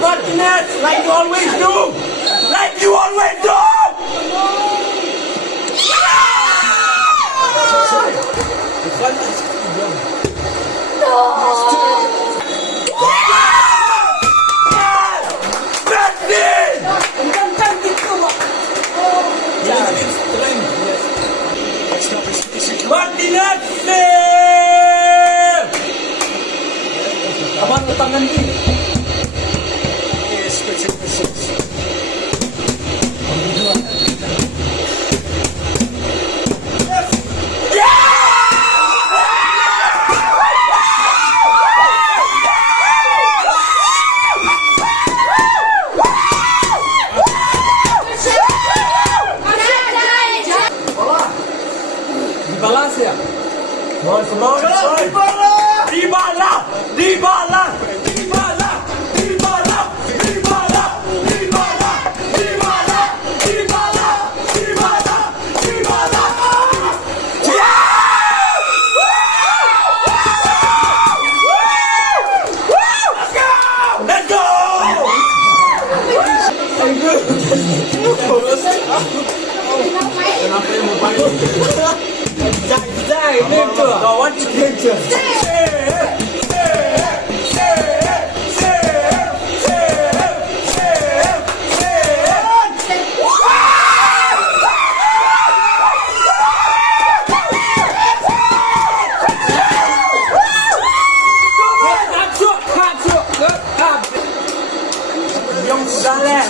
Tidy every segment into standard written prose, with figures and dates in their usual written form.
Martinez, like you always do! Like you always do! Martinez! Abang tangan ni. Balas ya? Mohon semangat. Dibala! Dibala! Dibala! Dibala! Dibala! Dibala! Dibala! Dibala! Dibala! Dibala! Let's go! Kenapa yang mau paling? Jai, nature. No, what is nature? Yang sudah leh.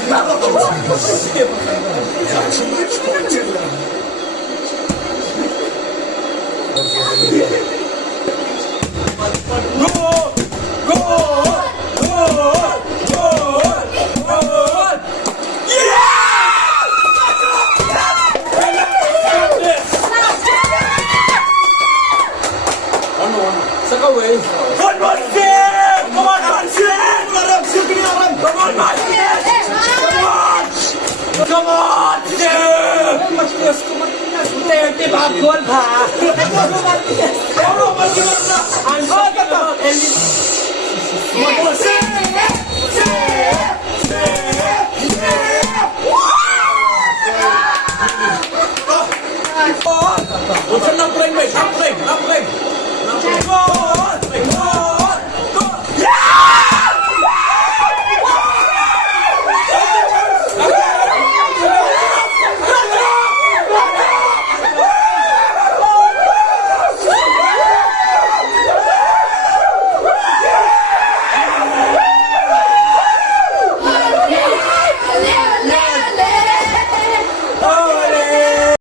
Come on, Martinez, Tete babon pa. Martinez.